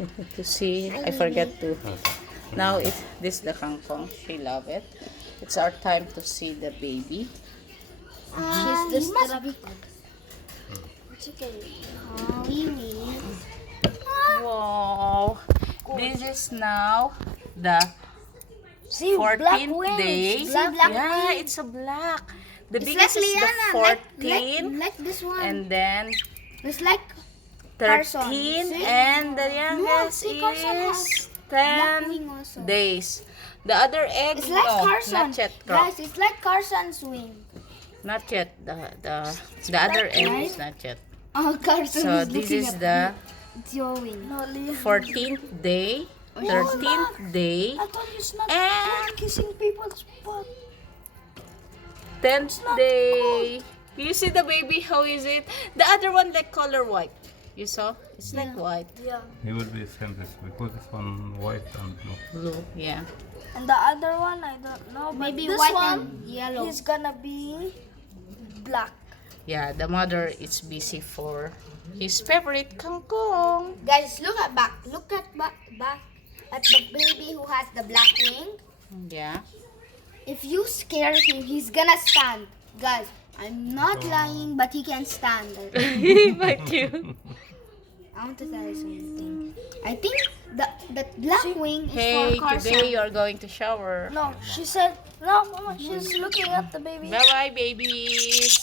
To see, I forget to. Now this the kangkong. She love it. It's our time to see the baby. She's just must be chicken. Wow. This is now the See, black 14th wings. day. Black Yeah, wings. it's a black. The It's biggest like is the Liana, 14, like this one. and then It's like 13, Carson. See? and the youngest see, Carson has is black wing 10 also. days. The other egg, It's like no, Carson. not yet crop. Guys, it's like Carson's wing. Not yet. The other egg is not yet. Oh, Carson So is this looking is at the It's your wing. 14th day, 13th day, I thought it's not and kissing people's butt. 10th day. You see the baby? How is it? The other one like color white. You saw? It's like white. Yeah. He will be same because this one white and blue. Blue, yeah. And the other one, I don't know. But Maybe this white one, and yellow. he's gonna be black. Yeah, the mother is busy for his favorite kangkong. Guys, look at back. Look at back at the baby who has the black wing. Yeah. If you scare him, he's gonna stand. Guys, I'm not lying, but he can stand. He bite you. I want to tell you something. I think the black wing is Hey, for Carson. today you're going to shower. No, she said, no, Mama, she's looking at the baby. Bye-bye, babies.